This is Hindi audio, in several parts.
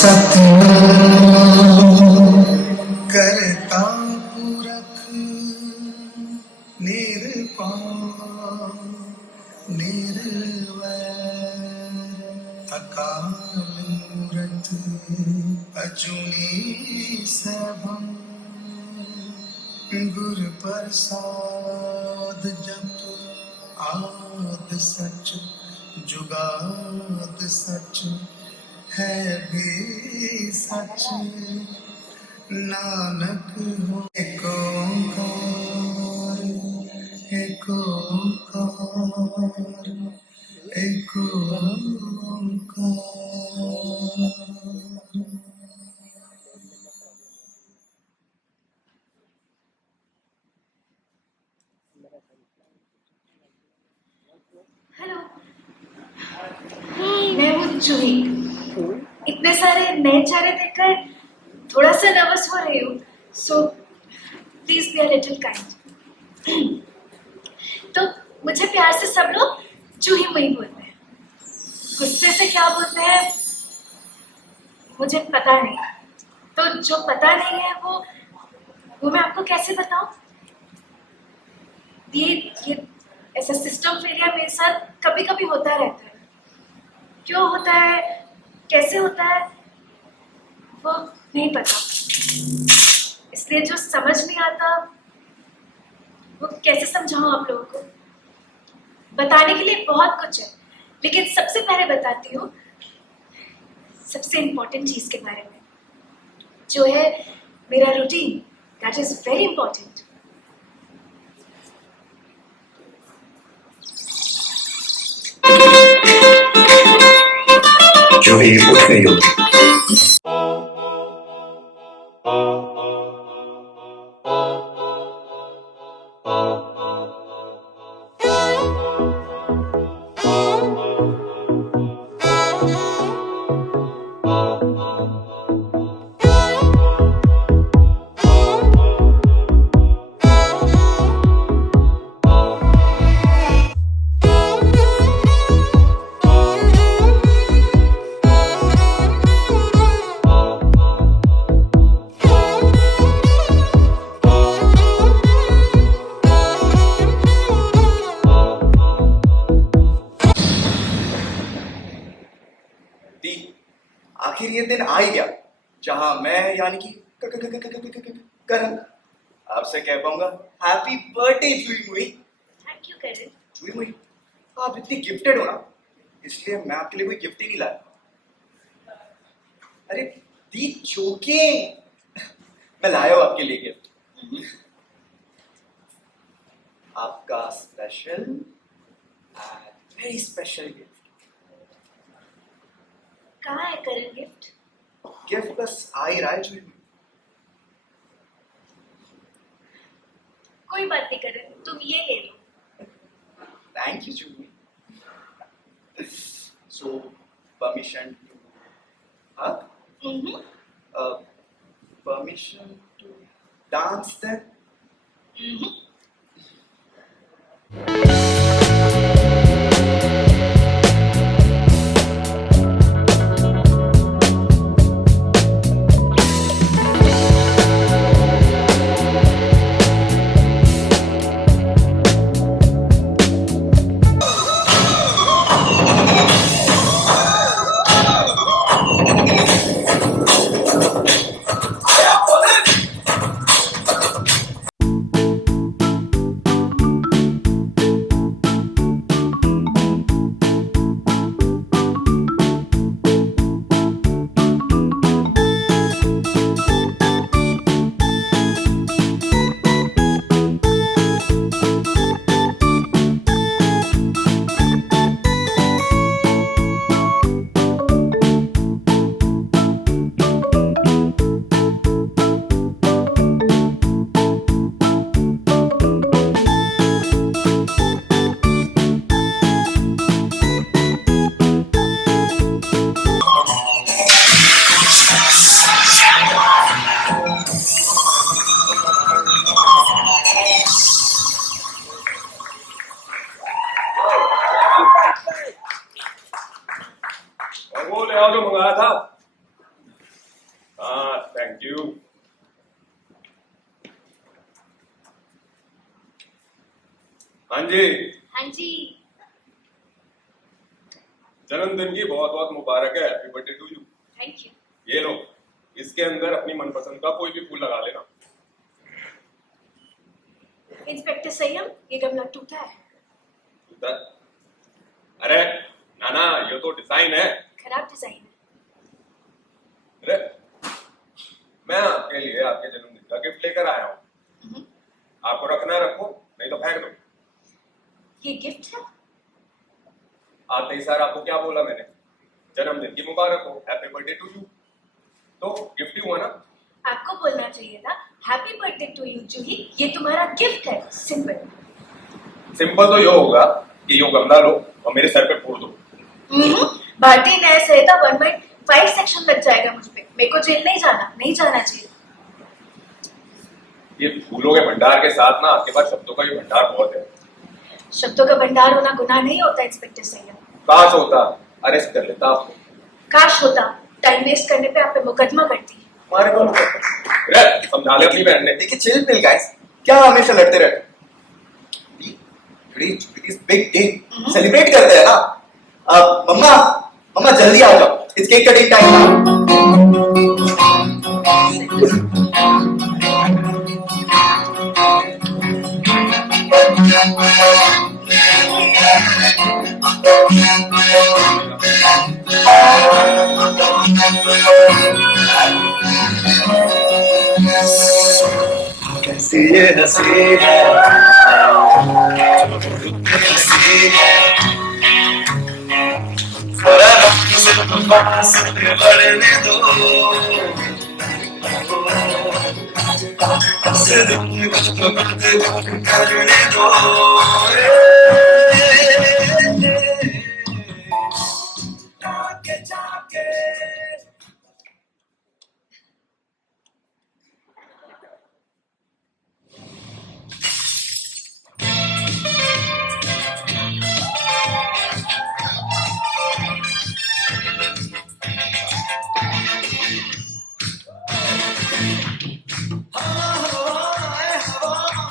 सतनाम करता पुरख निरपाम निर्वैर अकाल मूरत अजूनी सभम गुर प्रसाद जप आद सच जुगाद सच है भी सच नानक हो एक ओंकार एक ओंकार एक ओंकार। हेलो, मैं हूँ जूही। इतने सारे नए चेहरे देखकर थोड़ा सा नर्वस हो रही हूँ, so please be a little kind. तो मुझे प्यार से सब लोग जूही मुही बोलते हैं। गुस्से से क्या बोलते हैं मुझे पता नहीं, तो जो पता नहीं है वो मैं आपको कैसे बताऊं। ये ऐसा सिस्टम फेलियर मेरे साथ कभी कभी होता रहता है। क्यों होता है, कैसे होता है, वो नहीं पता। इसलिए जो समझ नहीं आता वो कैसे समझाऊं आप लोगों को। बताने के लिए बहुत कुछ है, लेकिन सबसे पहले बताती हूँ सबसे इम्पोर्टेंट चीज के बारे में, जो है मेरा routine. That is very important. जो ही उठ गई होगी। आखिर ये दिन आ ही गया जहां मैं यानी कि करण आपसे कह पाऊंगा हैप्पी बर्थडे जुई मुई। थैंक यू करण। जुई मुई, आप इतनी गिफ्टेड हो ना, इसलिए मैं आपके लिए कोई गिफ्ट ही नहीं लाया। अरे दी जोकिंग, मैं लाया हूं आपके लिए गिफ्ट। आपका स्पेशल वेरी स्पेशल गिफ्ट। कहाँ है करण गिफ्ट? गिफ्ट बस आ ही रहा है जुई मुई। कोई बात नहीं करण, तुम ये ले लो। Thank you, Julie. So, permission to hug? Permission to dance then? Thank you. हाँ जी, हाँ जी। जन्मदिन की बहुत बहुत मुबारक है। Happy birthday to you. Thank you. ये लो, इसके अंदर अपनी मनपसंद का कोई भी फूल लगा लेना। इंस्पेक्टर सय्यम, ये गमला टूटा है। उधर। अरे नाना, ये तो डिजाइन है। खराब डिजाइन है। अरे मैं आपके लिए आपके जन्मदिन का गिफ्ट लेकर आया हूँ। आपको रखना रखो, नहीं तो फेंक दो। ये गिफ्ट है? आते ही सर आपको क्या बोला मैंने? जन्मदिन की मुबारक हो, हैप्पी बर्थडे टू यू। तो गिफ्ट ही हुआ ना। आपको बोलना चाहिए था हैप्पी बर्थडे टू यू जूही, ये तुम्हारा गिफ्ट है। सिंपल। सिंपल तो ये होगा कि यो गमला लो और मेरे सर पे फोड़ दो। भारतीय न्याय संहिता 1/5 सेक्शन लग जाएगा मुझ पे। मेरे को जेल नहीं जाना चाहिए। ये फूलों के भंडार के साथ ना आपके पास शब्दों का भी भंडार बहुत है। शब्दों का भंडार होना गुनाह नहीं होता इंस्पेक्टर सय्यम। काश होता, अरेस्ट कर लेता आपको। काश होता, टाइम वेस्ट करने पे आप पे मुकदमा करती। हमारे को समझा ले अपनी बहन ने। देखिए चिल पिल गाइस, क्या हमेशा लड़ते रहते? बिग डे सेलिब्रेट करते हैं ना। अब मम्मा मम्मा जल्दी आ जाओ, इट्स केक कटिंग टाइम। कैसी ये हंसी है, हंसी है, जरा मुझे पास बढ़ने दो, जिंदगी को बात करने दो। जाके जाके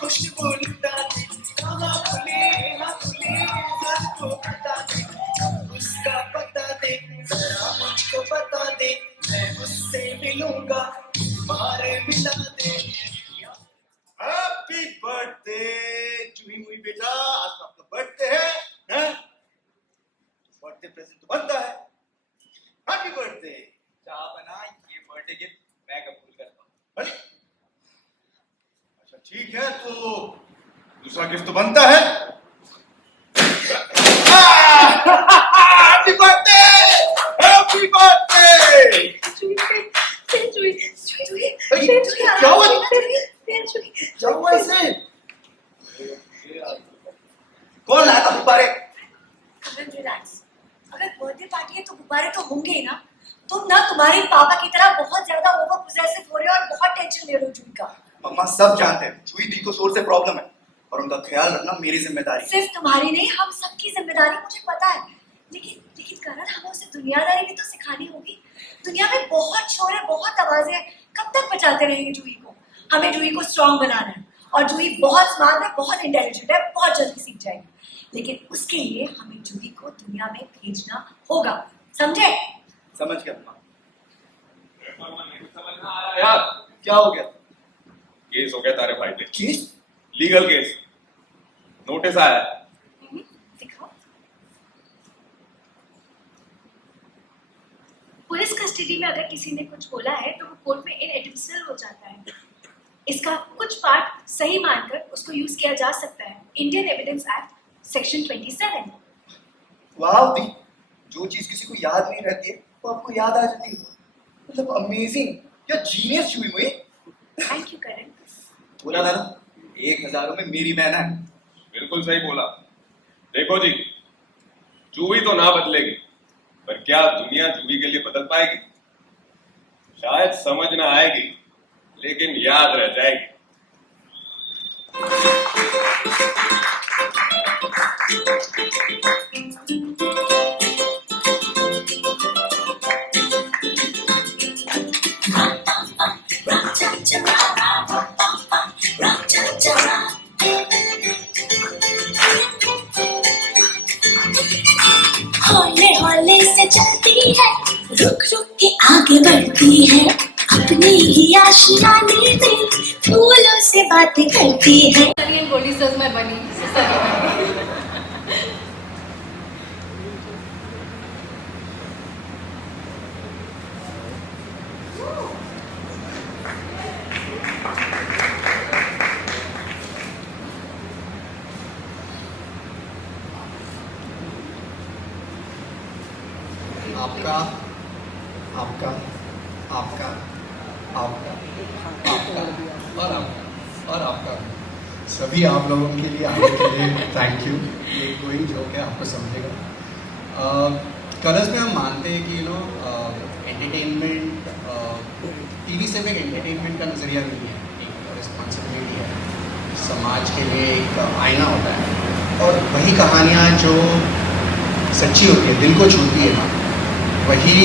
खुशबू लुटाती, कहाँ खुली ना खुली सबको बता दे, उसका पता दे, जरा मुझको बता दे, मैं उससे मिलूंगा, मारे मिला दे। हैप्पी बर्थडे चुही मुई बेटा, आज तो आपका बर्थडे है, बर्थडे प्रेजेंट तो बनता है। Happy birthday. चाह बना, ये बर्थडे गिफ्ट मैं कबूल करता हूँ। अरे अच्छा ठीक है, तो दूसरा गिफ्ट तो बनता है। Happy birthday, happy birthday. क्या हुआ? क्या हुआ इसे? कौन लाया था गुब्बारे? रिलैक्स। अगर बर्थडे पार्टी है तो गुब्बारे तो होंगे ही ना। तुम ना तुम्हारे पापा की तरह बहुत ज्यादा ओवर पोजेसिव हो रहे हो और बहुत टेंशन ले रहे हो जूही का। मम्मा सब जानते हैं चुई दी को शोर से प्रॉब्लम है और उनका ख्याल रखना मेरी जिम्मेदारी है। सिर्फ तुम्हारी नहीं, हम सबकी जिम्मेदारी, मुझे पता है। लेकिन करण, हमें उसे दुनियादारी भी तो सिखानी होगी। दुनिया में बहुत शोर है, बहुत आवाजें हैं, कब तक बचाते रहेंगे जूही को? हमें जूही को स्ट्रॉन्ग बनाना है और जूही बहुत स्मार्ट है, बहुत इंटेलिजेंट है, बहुत जल्दी सीख जाएगी। लेकिन उसके लिए हमें जूही को दुनिया में भेजना होगा, समझे? समझ गया मम्मा। समझ में आ रहा है यार। क्या हो गया? केस हो गया तारे भाई पे। केस? Legal case. नोटिस आया है। दिखाओ। पुलिस कस्टडी में अगर किसी ने कुछ बोला है तो वो कोर्ट में इनएडमिसिबल हो जाता है। इसका कुछ पार्ट सही मानकर उसको यूज किया जा सकता है। Indian evidence act section 27। वाह दी, जो चीज किसी को याद नहीं रहती है वो आपको याद आ जाती है। मतलब अमेजिंग, क्या जीनियस हुई मुझे। थैंक यू करण। बोला था ना, 1000 में मेरी बहन है। बिल्कुल सही बोला। देखो जी, जूही तो ना बदलेगी, पर क्या दुनिया जूही के लिए बदल पाएगी? शायद समझ ना आएगी, लेकिन याद रह जाएगी। करती है अपने ही आशियाने में फूलों से बातें करती है। Sunny and producers में बनी Sunny में। आपका आपका आपका आपका आपका और आपका सभी आप लोगों के लिए आने के लिए थैंक यू। ये कोई जोक है, आपको समझेगा। कलर्स में हम मानते हैं कि एंटरटेनमेंट टीवी सिर्फ एक एंटरटेनमेंट का नज़रिया नहीं है, एक रिस्पॉन्सिबिलिटी है। समाज के लिए एक आईना होता है और वही कहानियाँ जो सच्ची होती है, दिल को छूती है, वही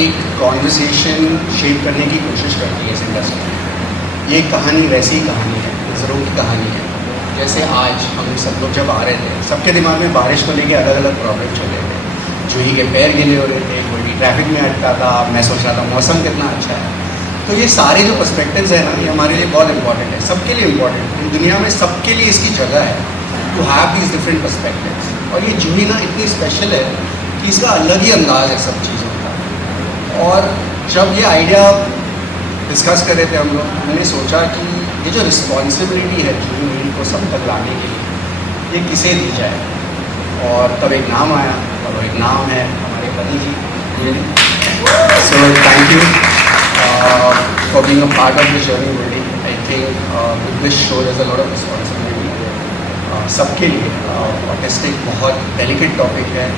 एक कॉन्वर्सेशन शेप करने की कोशिश करती है इस इंडस्ट्री में। ये कहानी वैसी कहानी है, नज़रों की कहानी है। जैसे आज हम सब लोग जब आ रहे थे, सबके दिमाग में बारिश को लेके अलग अलग प्रॉब्लम चल रहे थे। जूही के पैर गीले हो रहे थे, कोई ट्रैफिक में अटका था, मैं सोच रहा था मौसम कितना अच्छा है। तो ये सारे जो पर्सपेक्टिव्स हैं ना, ये हमारे लिए बहुत इंपॉर्टेंट है, सबके लिए इंपॉर्टेंट है। दुनिया में सबके लिए इसकी जगह है to have these different perspectives. और ये जूही ना इतनी स्पेशल है कि इसका अलग ही अंदाज है सब चीज़ों का। और जब ये आइडिया डिस्कस कर रहे थे हम लोग, मैंने सोचा कि ये जो रिस्पॉन्सिबिलिटी है जूही को सब तक लाने के लिए, ये किसे दी जाए। और तब एक नाम आया, और वो एक नाम है हमारे Bunny ji. So thank you for being a part of this journey building. I think with this show there is a lot of responsibility सबके लिए। ऑटिस्टिक बहुत डेलिकेट टॉपिक है।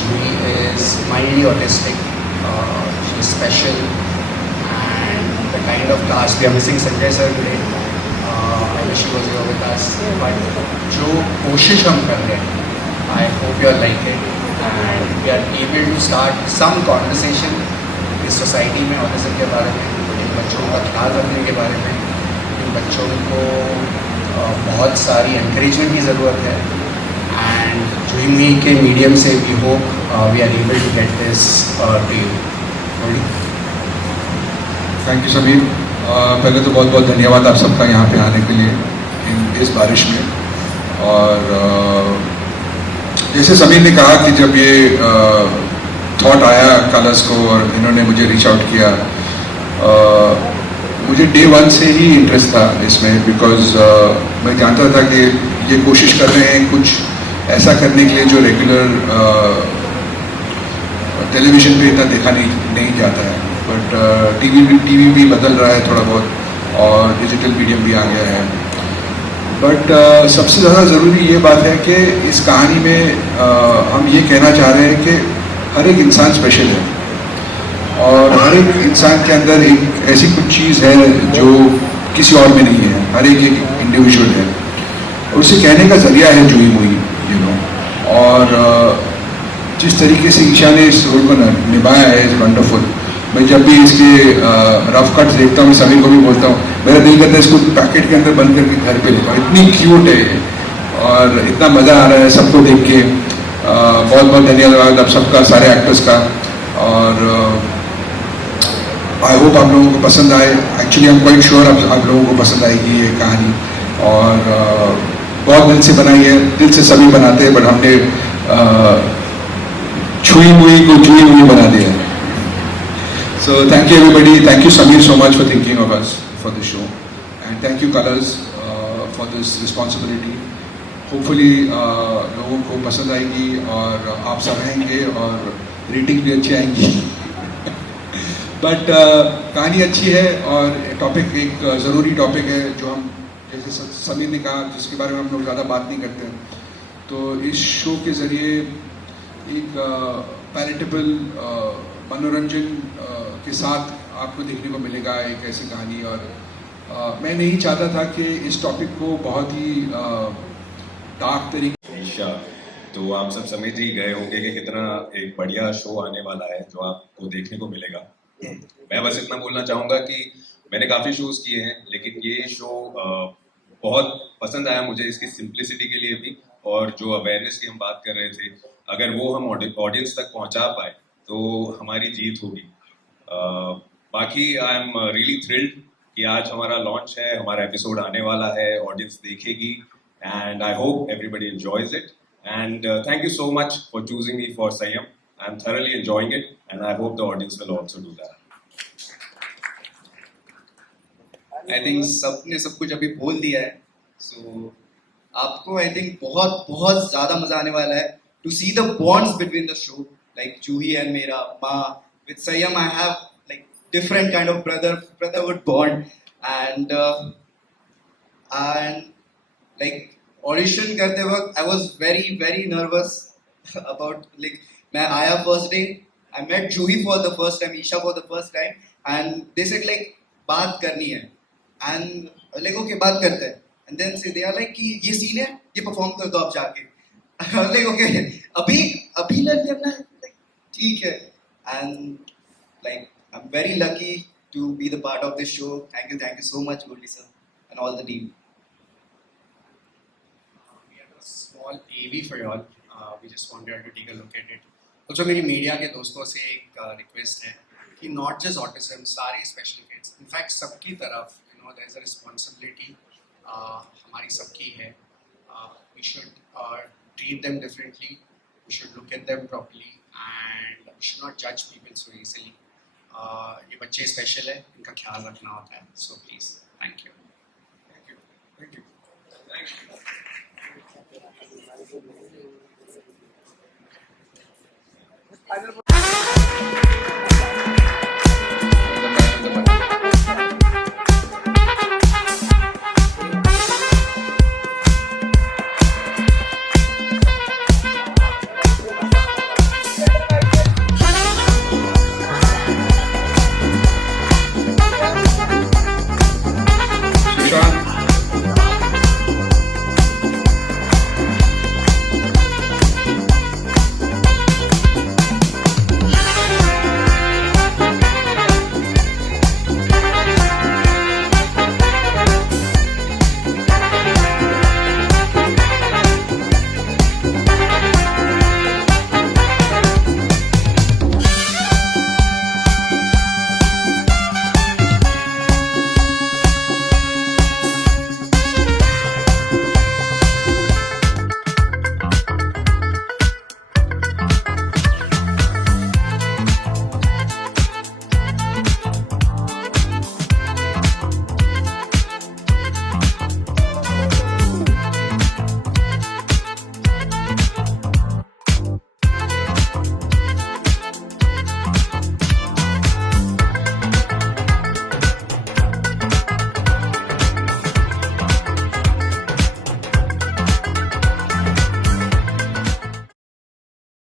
Jui is mildly autistic. She is special, and the kind of cast we are missing Sanjay sir today. I wish he was here with us. But जो कोशिश हम कर रहे हैं, I hope you all like it, and we are able to start some conversation इस सोसाइटी में ऑटिज्म के बारे में, इन बच्चों का ख्याल रखने के बारे में। इन बच्चों को बहुत सारी encouragement की ज़रूरत है। And Jui Mui के मीडियम से we hope we are able to get this to you. Thank you Sameer. पहले तो बहुत बहुत धन्यवाद आप सबका यहाँ पे आने के लिए इस बारिश में। और जैसे समीर ने कहा कि जब ये थॉट आया कलर्स को और इन्होंने मुझे रीच आउट किया, मुझे डे वन से ही इंटरेस्ट था इसमें। बिकॉज मैं जानता था कि ये कोशिश कर रहे हैं कुछ ऐसा करने के लिए जो रेगुलर टेलीविज़न पे इतना देखा नहीं जाता है। बट टीवी भी बदल रहा है थोड़ा बहुत, और डिजिटल मीडियम भी आ गया है। बट सबसे ज़्यादा ज़रूरी ये बात है कि इस कहानी में हम ये कहना चाह रहे हैं कि हर एक इंसान स्पेशल है, और हर एक इंसान के अंदर एक ऐसी कुछ चीज़ है जो किसी और में नहीं है। हर एक इंडिविजुअल है, और उसे कहने का ज़रिया है जूही मुई, और जिस तरीके से ईशा ने इस रोल को निभाया है इज़ वंडरफुल। मैं जब भी इसके रफ कट्स देखता हूँ, मैं सभी को भी बोलता हूँ, मेरा दिल करता है इसको पैकेट के अंदर बंद करके घर पे लेता हूँ। इतनी क्यूट है ये, और इतना मज़ा आ रहा है सबको देख के। बहुत बहुत धन्यवाद आप सबका, सारे एक्टर्स का। और आई होप आप लोगों को पसंद आए। Actually I am quite sure आप लोगों को पसंद आएगी ये कहानी। और बहुत दिल से बनाई है, दिल से सभी बनाते हैं, बट हमने छुई मुई को जूही मुई बना दिया। सो thank you everybody, thank you Sameer so much for thinking of us for this show, and thank you colours for this responsibility. Hopefully लोगों को पसंद आएगी और आप सब रहेंगे और रेटिंग भी अच्छी आएंगी। बट कहानी अच्छी है, और टॉपिक एक ज़रूरी टॉपिक है जो हम, जैसे समीर ने कहा, जिसके बारे में हम लोग ज़्यादा बात नहीं करते हैं। तो इस शो के ज़रिए एक पैरिटेबल मनोरंजन के साथ आपको देखने को मिलेगा एक ऐसी कहानी। और मैं नहीं चाहता था कि इस टॉपिक को बहुत ही डार्क तरीके। ईशा, तो आप सब समझ ही गए होंगे कि कितना एक बढ़िया शो आने वाला है जो आपको देखने को मिलेगा। मैं बस इतना बोलना चाहूँगा कि मैंने काफ़ी शोज किए हैं, लेकिन ये शो बहुत पसंद आया मुझे, इसकी सिंप्लिसिटी के लिए भी, और जो अवेयरनेस की हम बात कर रहे थे, अगर वो हम ऑडियंस तक पहुंचा पाए तो हमारी जीत होगी। बाकी आई एम रियली थ्रिल्ड कि आज हमारा लॉन्च है, हमारा एपिसोड आने वाला है, ऑडियंस देखेगी and I hope everybody enjoys it and thank you so much for choosing me for Sanyam. I am thoroughly enjoying it and I hope the audience will also do that. I think सबने सब कुछ अभी बोल दिया है. सो आपको आई थिंक बहुत बहुत ज्यादा मजा आने वाला है to see the bonds between the show. Like Juhi and मेरा माँ with Sanyam I have like different kind of brotherhood bond and like audition करते वक्त I was very very nervous about like मैं आया first day. I met Juhi for the first time, Isha for the first time and they said like बात करनी है एंड लाइक ओके बात करते हैं एंड देन से दे आर लाइक कि ये सीन है, ये परफॉर्म कर दो आप जाके. लाइक ओके अभी लर्न करना है, लाइक ठीक है. And like I am very lucky to be the part of this show. Thank you so much Goldie sir and all the team. We have a small AV for y'all. We just want y'all to take a look at it. Also मेरी मीडिया के दोस्तों से एक रिक्वेस्ट है कि नॉट जस्ट ऑटिज्म, सारे स्पेशल किड्स, इनफैक्ट सबकी तरफ देयर इज अ रिस्पॉन्सिबिलिटी हमारी सबकी है. We should treat them differently, we should look at them properly and we should not जज पीपल सो इजीली. ये बच्चे स्पेशल है, इनका ख्याल रखना होता है. So please thank you. Thank you. Thank you. Thank you.